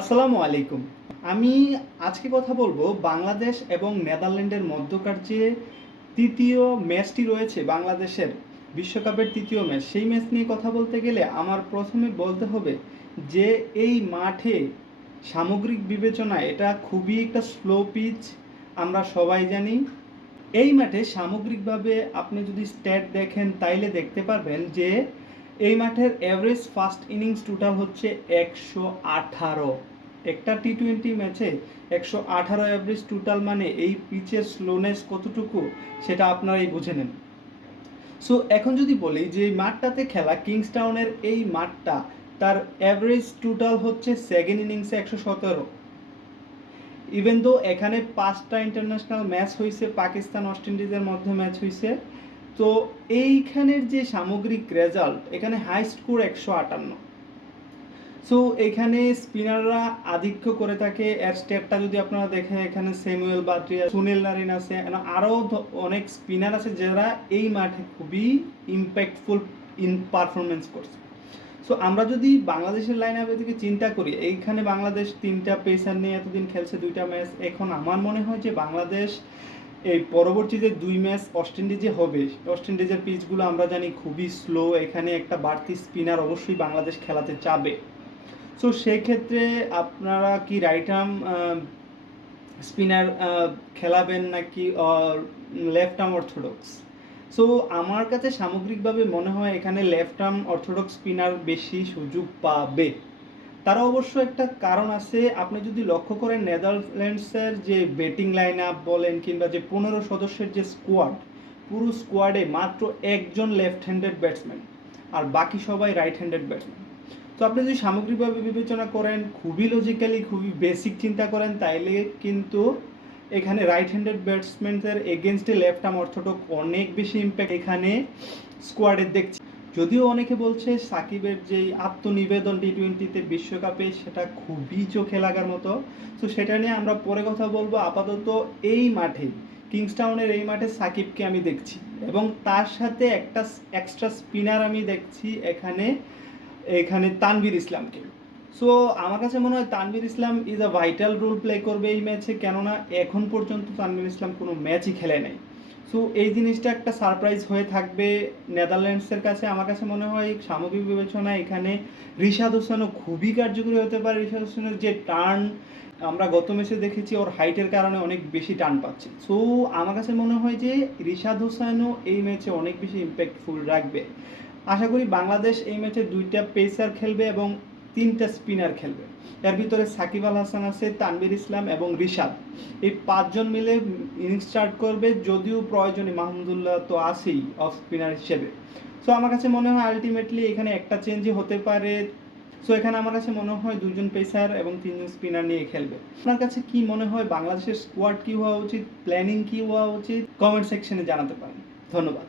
আসসালামু আলাইকুম। আমি আজকে কথা বলবো বাংলাদেশ এবং নেদারল্যান্ডের মধ্যকার যে তৃতীয় ম্যাচটি রয়েছে বাংলাদেশের বিশ্বকাপের তৃতীয় ম্যাচ, সেই ম্যাচ নিয়ে কথা বলতে গেলে আমার প্রথমে বলতে হবে যে এই মাঠে সামগ্রিক বিবেচনায় এটা খুবই একটা স্লো পিচ, আমরা সবাই জানি। এই মাঠে সামগ্রিকভাবে আপনি যদি স্ট্যাট দেখেন তাইলে দেখতে পারবেন যে এই মাঠের অ্যাভারেজ ফার্স্ট ইনিংস টোটাল হচ্ছে 118। একটা টি-20 ম্যাচে 118 অ্যাভারেজ টোটাল, মানে এই পিচের স্লোনেস কতটুকু সেটা আপনারাই বুঝে নেন। সো এখন যদি বলি যে এই মাঠটাতে খেলা কিংস্টাউনের এই মাঠটা, তার অ্যাভারেজ টোটাল হচ্ছে সেকেন্ড ইনিংসে 117। ইভেন দো এখানে 5টা ইন্টারন্যাশনাল ম্যাচ হয়েছে, পাকিস্তান ওয়েস্ট ইন্ডিজের মধ্যে ম্যাচ হয়েছে। তো এইখানের যে সামগ্রিক রেজাল্ট, এখানে হাই স্কোর 158। সো এখানে স্পিনাররা আধিক্য করে থাকে। এর স্টেটটা যদি আপনারা দেখেন, এখানে স্যামুয়েল বাট্রিয়া, সুনীল নারিন আছে, আরও অনেক স্পিনার আছে যারা এই মাঠে খুবই ইম্প্যাক্টফুল পারফরমেন্স করছে। সো আমরা যদি বাংলাদেশের লাইন আপের দিকে চিন্তা করি, এইখানে বাংলাদেশ 3টা পেসার নিয়ে এতদিন খেলছে, 2টা ম্যাচ। এখন আমার মনে হয় যে বাংলাদেশ এই পরবর্তী যে 2 ম্যাচ ওয়েস্ট ইন্ডিজে হবে, ওয়েস্ট ইন্ডিজের পিচগুলো আমরা জানি খুবই স্লো, এখানে একটা বাড়তি স্পিনার অবশ্যই বাংলাদেশ খেলাতে চাবে। সো সেক্ষেত্রে আপনারা কি রাইট আর্ম স্পিনার খেলাবেন নাকি লেফট আর্ম অর্থোডক্স? সো আমার কাছে সামগ্রিকভাবে মনে হয় এখানে লেফট আর্ম অর্থোডক্স স্পিনার বেশি সুযোগ পাবে। তারা অবশ্য একটা কারণ আছে। আপনি যদি লক্ষ্য করেন নেদারল্যান্ডসের যে ব্যাটিং লাইন আপ বলেন কিংবা যে 15 সদস্যের যে স্কোয়াড, পুরো স্কোয়াডে মাত্র একজন লেফট হ্যান্ডেড ব্যাটসম্যান আর বাকি সবাই রাইট হ্যান্ডেড ব্যাটসম্যান। তো আপনি যদি সামগ্রিকভাবে বিবেচনা করেন, খুবই লজিক্যালি, খুবই বেসিক চিন্তা করেন, তাইলে কিন্তু এখানে রাইট হ্যান্ডেড ব্যাটসম্যানদের এগেনস্টে লেফট আর্ম অর্থোডক্স অনেক বেশি ইম্প্যাক্ট এখানে স্কোয়াডের দেখছি। যদিও অনেকে বলছে সাকিবের যেই আত্মনিবেদন টি-20তে বিশ্বকাপে, সেটা খুবই চোখে লাগার মতো। তো সেটা নিয়ে আমরা পরে কথা বলবো। আপাতত এই মাঠে, কিংস্টাউনের এই মাঠে সাকিবকে আমি দেখছি এবং তার সাথে একটা এক্সট্রা স্পিনার আমি দেখছি এখানে তানভীর ইসলামকে। সো আমার কাছে মনে হয় Tanvir Islam is a vital role play করবে এই ম্যাচে, কেননা এখন পর্যন্ত তানভীর ইসলাম কোনো ম্যাচই খেলে নাই। সো এই জিনিসটা একটা সারপ্রাইজ হয়ে থাকবে নেদারল্যান্ডসের কাছে। আমার কাছে মনে হয় সামগ্রিক বিবেচনায় এখানে রিশাদ হোসেনও খুবই কার্যকরী হতে পারে। রিশাদ হোসেনের যে টার্ন আমরা গত ম্যাচে দেখেছি, ওর হাইটের কারণে অনেক বেশি টার্ন পাচ্ছে। সো আমার কাছে মনে হয় যে রিশাদ হোসেনও এই ম্যাচে অনেক বেশি ইম্প্যাক্টফুল রাখবে। আশা করি বাংলাদেশ এই ম্যাচে 2টা পেসার খেলবে এবং 3টা স্পিনার খেলবে। এর ভিতরে সাকিব আল হাসান আছে, তানভীর ইসলাম এবং রিশাদ, এই 5 জন মিলে ইনিংস স্টার্ট করবে। যদিও প্রয়োজনে মাহমুদুল্লাহ তো আছেই অফ স্পিনার হিসেবে। সো আমার কাছে মনে হয় আলটিমেটলি এখানে একটা চেঞ্জই হতে পারে। সো এখানে আমার কাছে মনে হয় 2জন পেসার এবং 3জন স্পিনার নিয়ে খেলবে। আপনার কাছে কি মনে হয় বাংলাদেশের স্কোয়াড কি হওয়া উচিত, প্ল্যানিং কি হওয়া উচিত? কমেন্ট সেকশনে জানাতে পারেন। ধন্যবাদ।